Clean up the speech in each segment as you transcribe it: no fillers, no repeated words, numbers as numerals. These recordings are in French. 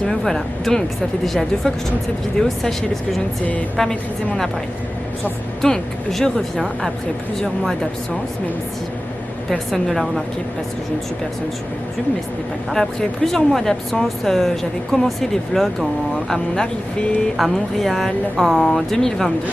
merci, me voilà. Donc ça fait déjà 2 fois que je tourne cette vidéo, sachez-le parce que je ne sais pas maîtriser mon appareil. On s'en fout. Donc je reviens après plusieurs mois d'absence, même si personne ne l'a remarqué parce que je ne suis personne sur YouTube, mais ce n'est pas grave. Après plusieurs mois d'absence, j'avais commencé les vlogs à mon arrivée à Montréal en 2022.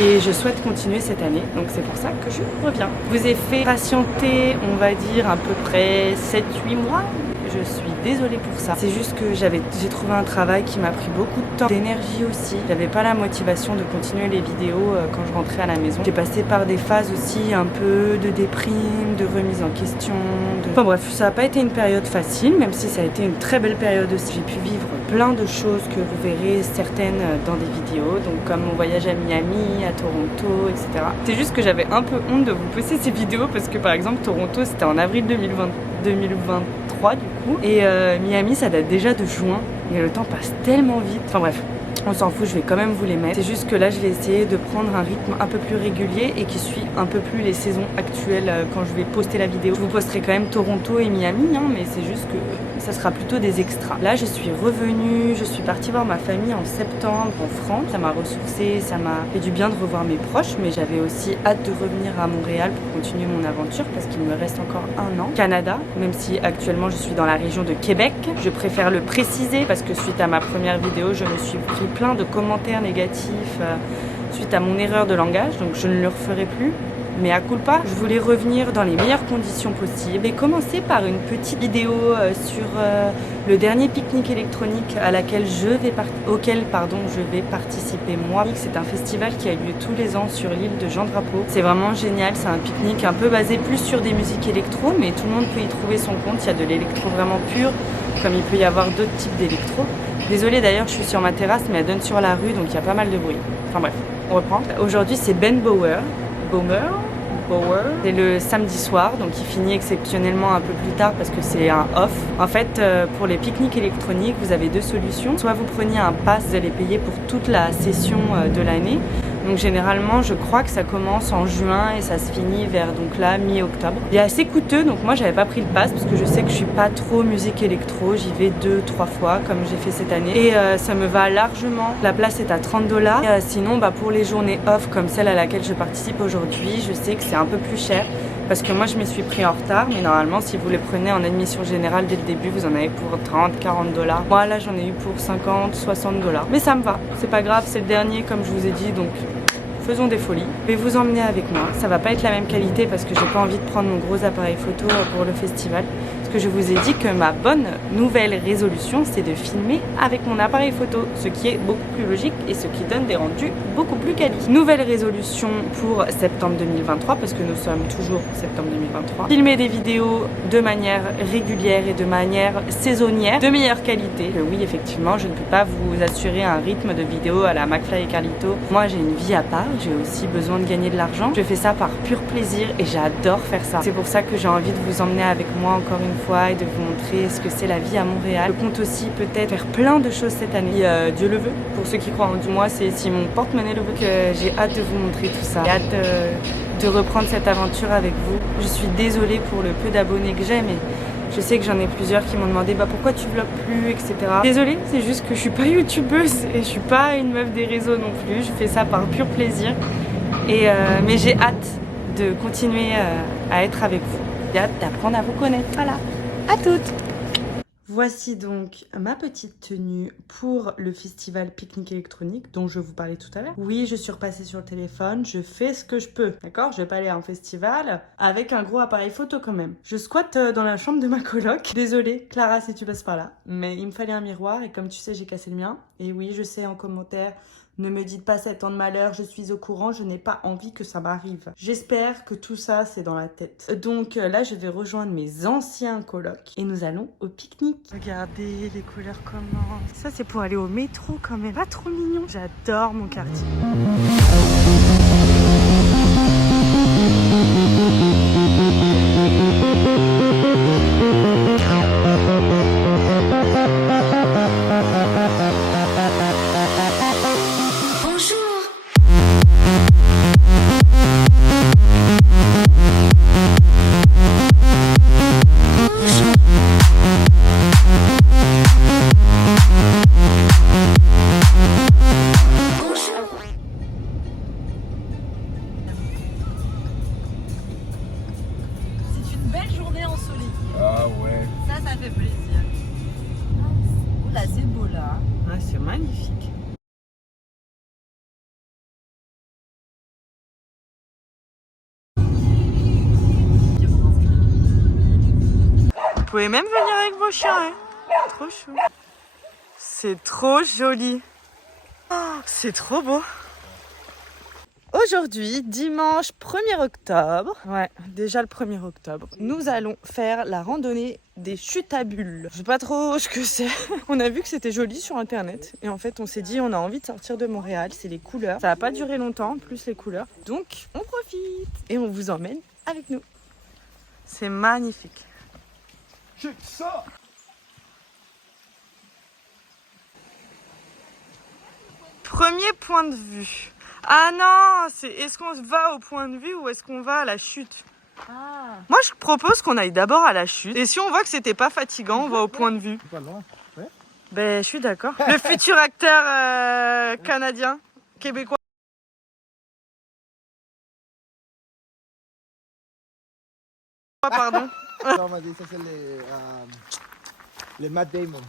Et je souhaite continuer cette année, donc c'est pour ça que je reviens. Je vous ai fait patienter, on va dire, à peu près 7-8 mois. Je suis désolée pour ça. C'est juste que j'ai trouvé un travail qui m'a pris beaucoup de temps, d'énergie aussi. J'avais pas la motivation de continuer les vidéos quand je rentrais à la maison. J'ai passé par des phases aussi un peu de déprime, de remise en question. Enfin bref, ça n'a pas été une période facile, même si ça a été une très belle période aussi. J'ai pu vivre plein de choses que vous verrez certaines dans des vidéos, donc comme mon voyage à Miami, à Toronto, etc. C'est juste que j'avais un peu honte de vous poster ces vidéos parce que par exemple Toronto c'était en avril 2023 du coup, et Miami ça date déjà de juin, et le temps passe tellement vite. Enfin bref, on s'en fout, je vais quand même vous les mettre. C'est juste que là je vais essayer de prendre un rythme un peu plus régulier et qui suit un peu plus les saisons actuelles quand je vais poster la vidéo. Je vous posterai quand même Toronto et Miami, hein, mais c'est juste que ça sera plutôt des extras. Là je suis revenue, je suis partie voir ma famille en septembre en France. Ça m'a ressourcée, ça m'a fait du bien de revoir mes proches, mais j'avais aussi hâte de revenir à Montréal pour continuer mon aventure parce qu'il me reste encore 1 an. Canada, même si actuellement je suis dans la région de Québec, je préfère le préciser parce que suite à ma première vidéo, je me suis pris plein de commentaires négatifs suite à mon erreur de langage, donc je ne le referai plus. Mais à culpa, je voulais revenir dans les meilleures conditions possibles et commencer par une petite vidéo sur le dernier pique-nique électronique auquel je vais participer moi. C'est un festival qui a lieu tous les ans sur l'île de Jean Drapeau. C'est vraiment génial, c'est un pique-nique un peu basé plus sur des musiques électro, mais tout le monde peut y trouver son compte. Il y a de l'électro vraiment pur, comme il peut y avoir d'autres types d'électro. Désolée d'ailleurs, je suis sur ma terrasse, mais elle donne sur la rue, donc il y a pas mal de bruit. Enfin bref, on reprend. Aujourd'hui, c'est Ben Bauer. C'est le samedi soir, donc il finit exceptionnellement un peu plus tard parce que c'est un off. En fait, pour les pique-niques électroniques, vous avez 2 solutions. Soit vous preniez un pass, vous allez payer pour toute la session de l'année. Donc généralement, je crois que ça commence en juin et ça se finit vers donc là mi-octobre. Il est assez coûteux, donc moi j'avais pas pris le pass parce que je sais que je suis pas trop musique électro. J'y vais 2-3 fois comme j'ai fait cette année et ça me va largement. La place est à 30 $. Sinon, pour les journées off comme celle à laquelle je participe aujourd'hui, je sais que c'est un peu plus cher. Parce que moi je me suis pris en retard, mais normalement si vous les prenez en admission générale dès le début, vous en avez pour 30-40 $. Moi là j'en ai eu pour 50-60 $. Mais ça me va, c'est pas grave, c'est le dernier comme je vous ai dit, donc faisons des folies. Je vais vous emmener avec moi. Ça va pas être la même qualité parce que j'ai pas envie de prendre mon gros appareil photo pour le festival. Parce que je vous ai dit que ma bonne nouvelle résolution, c'est de filmer avec mon appareil photo, ce qui est beaucoup plus logique et ce qui donne des rendus beaucoup plus quali. Nouvelle résolution pour septembre 2023, parce que nous sommes toujours septembre 2023. Filmer des vidéos de manière régulière et de manière saisonnière, de meilleure qualité. Oui, effectivement, je ne peux pas vous assurer un rythme de vidéo à la McFly et Carlito. Moi, j'ai une vie à part, j'ai aussi besoin de gagner de l'argent. Je fais ça par pur plaisir et j'adore faire ça. C'est pour ça que j'ai envie de vous emmener avec moi encore une fois et de vous montrer ce que c'est la vie à Montréal. Je compte aussi peut-être faire plein de choses cette année. Dieu le veut, pour ceux qui croient en Dieu. Moi, c'est si mon porte-monnaie le veut que j'ai hâte de vous montrer tout ça. J'ai hâte de reprendre cette aventure avec vous. Je suis désolée pour le peu d'abonnés que j'ai, mais je sais que j'en ai plusieurs qui m'ont demandé pourquoi tu vlogs plus, etc. Désolée, c'est juste que je suis pas youtubeuse et je suis pas une meuf des réseaux non plus. Je fais ça par pur plaisir. Mais j'ai hâte de continuer à être avec vous. J'ai hâte d'apprendre à vous connaître. Voilà, à toutes. Voici donc ma petite tenue pour le festival pique-nique électronique dont je vous parlais tout à l'heure. Oui, je suis repassée sur le téléphone, je fais ce que je peux, d'accord? Je vais pas aller à un festival avec un gros appareil photo quand même. Je squatte dans la chambre de ma coloc. Désolée, Clara, si tu passes par là. Mais il me fallait un miroir et comme tu sais, j'ai cassé le mien. Et oui, je sais en commentaire... Ne me dites pas 7 ans de malheur, je suis au courant, je n'ai pas envie que ça m'arrive. J'espère que tout ça, c'est dans la tête. Donc là, je vais rejoindre mes anciens colocs et nous allons au pique-nique. Regardez, les couleurs commencent. Ça, c'est pour aller au métro quand même. Pas trop mignon. J'adore mon quartier. ensoleillé. Ah ouais. Ça fait plaisir. Là, c'est beau là. Ouais, c'est magnifique. Vous pouvez même venir avec vos chiens, hein. Trop chou. C'est trop joli. Oh, c'est trop beau. Aujourd'hui, dimanche 1er octobre, ouais, déjà le 1er octobre, nous allons faire la randonnée des chutes à bulles. Je sais pas trop ce que c'est. On a vu que c'était joli sur internet et en fait on s'est dit on a envie de sortir de Montréal, c'est les couleurs. Ça va pas durer longtemps, plus les couleurs. Donc on profite et on vous emmène avec nous. C'est magnifique. Chut, ça. Premier point de vue. Ah non, c'est est-ce qu'on va au point de vue ou est-ce qu'on va à la chute? Ah. Moi je propose qu'on aille d'abord à la chute et si on voit que c'était pas fatigant, on va au point de vue. C'est pas loin. Ouais. Ben je suis d'accord. Le futur acteur canadien, québécois. Pardon. On m'a dit ça c'est les Matt Damon.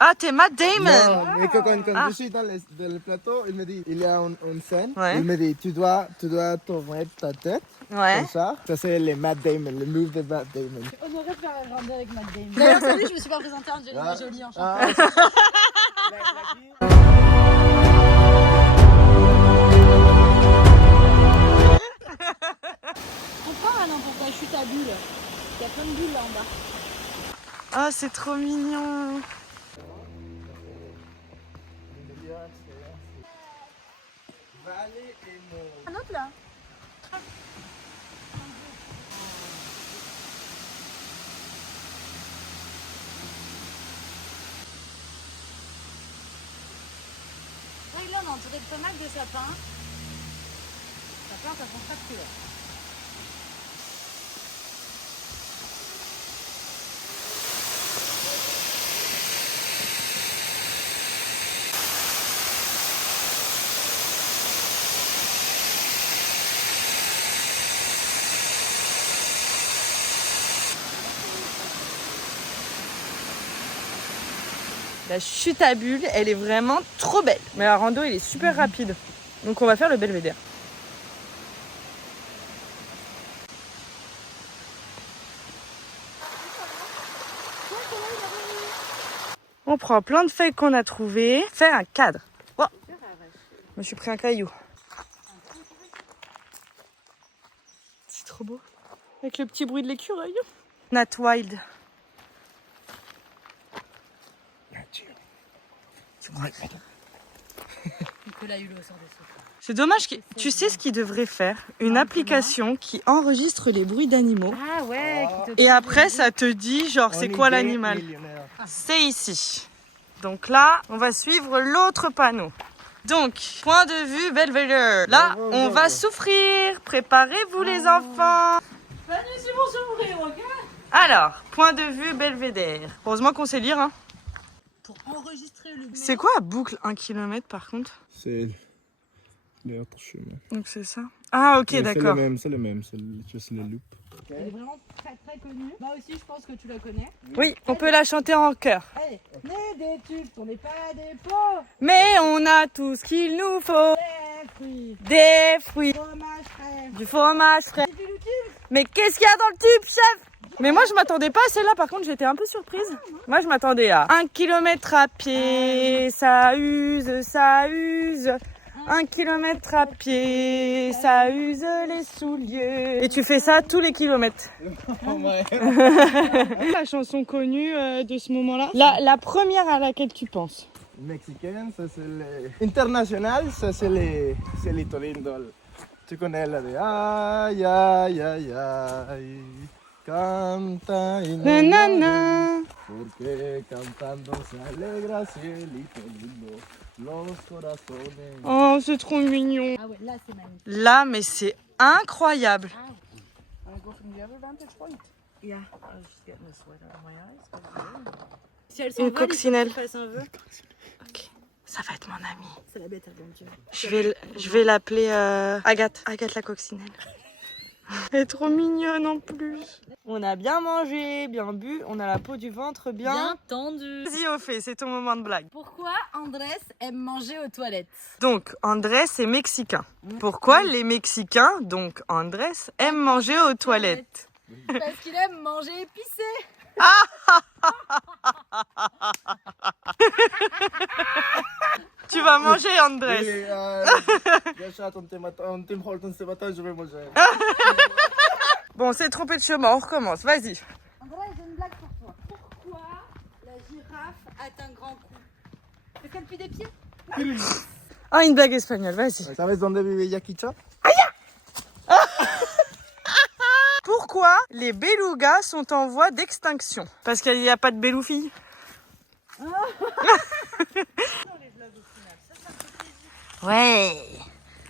Ah t'es Matt Damon. Non, mais quand je suis dans le plateau, il me dit, il y a une scène, Ouais. il me dit, tu dois tourner ta tête, Ouais. comme ça c'est les Matt Damon, le move de Matt Damon. On aurait pu faire un rendez avec Matt Damon. D'ailleurs, salut, je me suis pas présentée en Angelina Jolie en chantant. On part alors pour ta chute à bulles. Il y a plein de bulles là en bas. Ah c'est trop mignon. Un autre là. Oui, là on est entouré de pas mal de sapins. Sapins, ça change pas de couleur. La chute à bulles, elle est vraiment trop belle. Mais la rando, elle est super rapide. Donc on va faire le belvédère. On prend plein de feuilles qu'on a trouvées. Faire un cadre. Oh, je me suis pris un caillou. C'est trop beau. Avec le petit bruit de l'écureuil. Nat Wild. Nicolas Hulot sort des sofas. C'est dommage que tu sais ce qu'il devrait faire, une application qui enregistre les bruits d'animaux Ah ouais. et après ça te dit genre c'est quoi l'animal. C'est ici. Donc là, on va suivre l'autre panneau. Donc, point de vue Belvédère. Là, on va souffrir. Préparez-vous les enfants. Alors, point de vue Belvédère. Heureusement qu'on sait lire. Hein. Pour enregistrer le numéro. C'est quoi boucle 1 km par contre? C'est l'autre chemin. Donc c'est ça. Ah ok, d'accord. C'est le même, c'est juste le loop. Elle est vraiment très très connue. Moi aussi, je pense que tu la connais. Oui, on peut la chanter en chœur. Allez, né des tubes, on n'est pas des pots. Mais on a tout ce qu'il nous faut. Des fruits, Des fruits, fromage frais. du fromage frais. C'est du tube. Mais qu'est-ce qu'il y a dans le tube, chef? Mais moi, je m'attendais pas à celle-là. Par contre, j'étais un peu surprise. Moi, je m'attendais à 1 kilomètre à pied. Ça use, ça use. 1 kilomètre à pied. Ça use les souliers. Et tu fais ça tous les kilomètres. La chanson connue de ce moment-là. La première à laquelle tu penses. Mexicaine, ça c'est les... International, ça c'est les Torindol. Tu connais la de ay, ay, ay, ay. Canta y no Nanana. porque cantando se alegra cielito lindo los corazones. Oh, c'est trop mignon. Ah ouais, là c'est magnifique. Là, mais c'est incroyable. Si elle Une coccinelle. fasse un vœu. Ok, ça va être mon amie. C'est la bête aventure. Je vais l'appeler Agathe. Agathe la coccinelle. Elle est trop mignonne en plus. On a bien mangé, bien bu, on a la peau du ventre bien tendu. Vas-y Ophé, c'est ton moment de blague. Pourquoi Andrés aime manger aux toilettes? Donc Andrés est mexicain. Pourquoi les Mexicains, donc Andrés, aiment manger aux toilettes? Parce qu'il aime manger épicé. Tu vas manger Andrés. Tim Hortons ce matin, je vais manger. Bon, c'est trompé de chemin, on recommence, vas-y. Andrés, j'ai une blague pour toi. Pourquoi la girafe a un grand cou? Parce qu'elle pue des pieds. Ah, une blague espagnole, vas-y. ¿Sabes dónde vive Yakicha? Pourquoi les belugas sont en voie d'extinction? Parce qu'il n'y a pas de beloufilles. Ouais.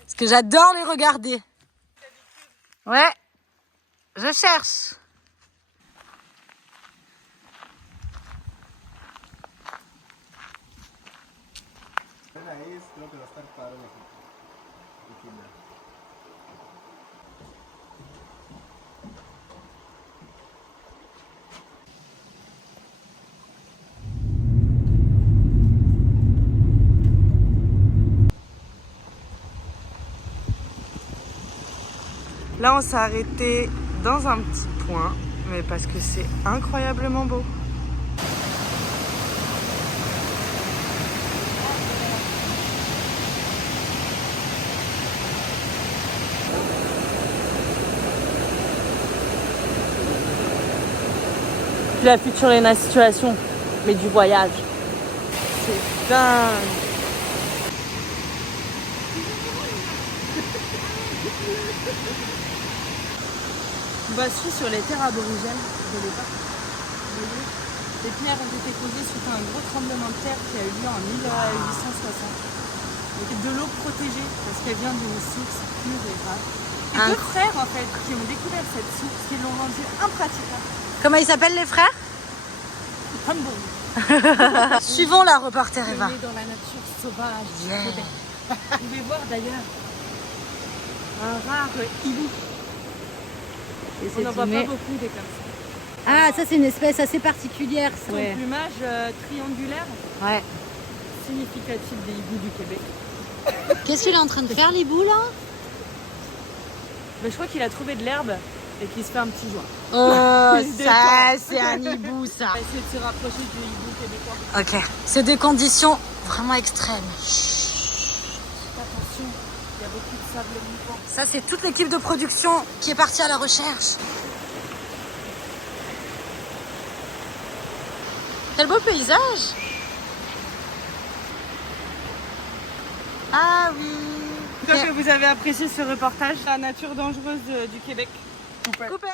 Parce que j'adore les regarder. Ouais. Je cherche. Creo que va a estar caro la Là, on s'est arrêté dans un petit point, mais parce que c'est incroyablement beau. La future situation, mais du voyage. C'est dingue. On va suivre sur les terres aborigènes de l'époque. Les pierres ont été posées suite à un gros tremblement de terre qui a eu lieu en 1860. Donc de l'eau protégée parce qu'elle vient d'une source pure et rare. Et deux frères en fait qui ont découvert cette source qui l'ont rendue impraticable. Comment ils s'appellent les frères? Humboldt. Suivons la reporter Eva. On est dans la nature sauvage du Québec. Vous pouvez voir d'ailleurs un rare hibou. On n'en voit pas beaucoup des comme ça. Ah, ça c'est une espèce assez particulière. Ça. Son plumage triangulaire, Ouais. significatif des hiboux du Québec. Qu'est-ce qu'il est en train de faire l'hibou là? Mais je crois qu'il a trouvé de l'herbe et qu'il se fait un petit joint. Oh, Il se ça détend. c'est un hibou ça. On va essayer de se rapprocher du hibou québécois. Ok. C'est des conditions vraiment extrêmes. Attention, il y a beaucoup de sable mouvant. Ça c'est toute l'équipe de production qui est partie à la recherche. Quel beau paysage! Ah oui! J'espère que vous avez apprécié ce reportage, la nature dangereuse du Québec. Coupé.